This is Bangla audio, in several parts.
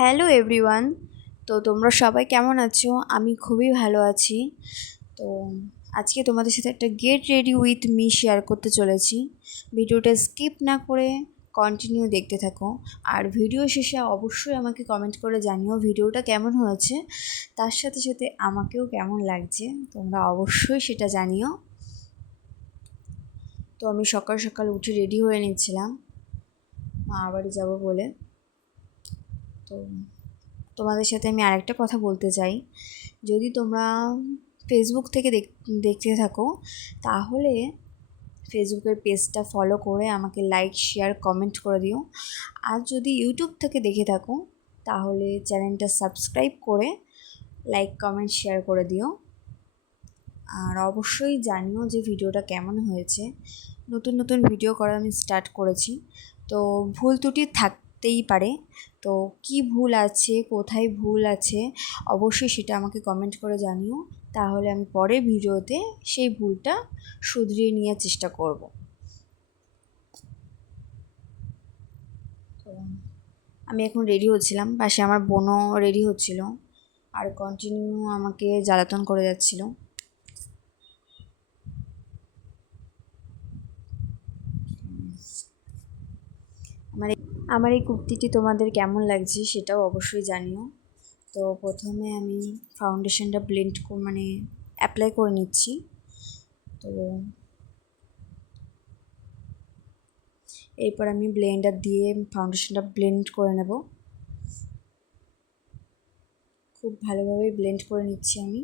Hello everyone. তো তোমরা সবাই কেমন আছো? আমি খুবই ভালো আছি। তো আজকে তোমাদের সাথে একটা get ready with me share করতে চলেছি। ভিডিওটা স্কিপ না করে কন্টিনিউ দেখতে থাকো। আর ভিডিও শেষে অবশ্যই আমাকে কমেন্ট করে জানিও ভিডিওটা কেমন হয়েছে, তার সাথে সাথে আমাকেও কেমন লাগছে তোমরা অবশ্যই সেটা জানিও। তো আমি সকাল সকাল উঠে রেডি হয়ে নিচ্ছিলাম মা বাড়ি যাবো বলে। তো তোমাদের সাথে আমি আরেকটা কথা বলতে চাই, যদি তোমরা ফেসবুক থেকে দেখতে থাকো তাহলে ফেসবুকের পেজটা ফলো করে আমাকে লাইক শেয়ার কমেন্ট করে দিও। আর যদি ইউটিউব থেকে দেখে থাকো তাহলে চ্যানেলটা সাবস্ক্রাইব করে লাইক কমেন্ট শেয়ার করে দিও। আর অবশ্যই জানিও যে ভিডিওটা কেমন হয়েছে। নতুন নতুন ভিডিও করা আমি স্টার্ট করেছি, তো ভুল ত্রুটি থাকতেই পারে। তো কি ভুল আছে, কোথায় ভুল আছে, অবশ্যই সেটা আমাকে কমেন্ট করে জানিও। তাহলে আমি পরে ভিডিওতে সেই ভুলটা শুধরিয়ে নেওয়ার চেষ্টা করব। তো আমি এখন রেডি হচ্ছিলাম, পাশে আমার বোনও রেডি হচ্ছিল আর কন্টিনিউ আমাকে জ্বালাতন করে যাচ্ছিল। আমার এই কুর্তিটি তোমাদের কেমন লাগছে সেটাও অবশ্যই জানিও। তো প্রথমে আমি ফাউন্ডেশনটা অ্যাপ্লাই করে নিচ্ছি। তো এরপর আমি ব্লেন্ডার দিয়ে ফাউন্ডেশনটা ব্লেন্ড করে নেব। খুব ভালোভাবে ব্লেন্ড করে নিচ্ছি আমি।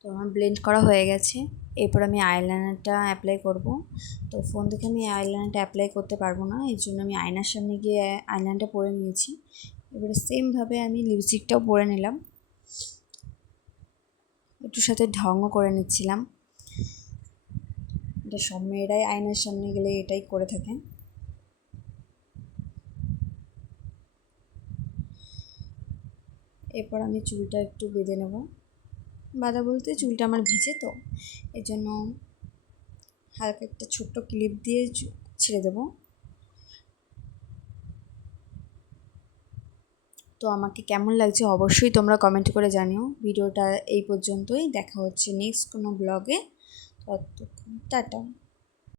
তো আমার ব্লেন্ড করা হয়ে গেছে। এরপর আমি আইলাইনারটা অ্যাপ্লাই করব। তো ফোন থেকে আমি আইলাইনারটা অ্যাপ্লাই করতে পারবো না, এই জন্য আমি আয়নার সামনে গিয়ে আইলাইনারটা পরে নিয়েছি। এবারে সেমভাবে আমি লিপস্টিকটাও পরে নিলাম, একটু সাথে ঢংও করে নিচ্ছিলাম। এটা সব মেয়েরাই আয়নার সামনে গেলে এটাই করে থাকে। এরপর আমি চুলটা একটু বেঁধে নেব। বাঁধা বলতে চুলটা আমার ভিজে, তো এই জন্য হালকা একটা ছোট্ট ক্লিপ দিয়ে ছেড়ে দেব। তো আমাকে কেমন লাগছে অবশ্যই তোমরা কমেন্ট করে জানিও। ভিডিওটা এই পর্যন্তই, দেখা হচ্ছে নেক্সট কোনো ব্লগে। ততক্ষণ টাটা।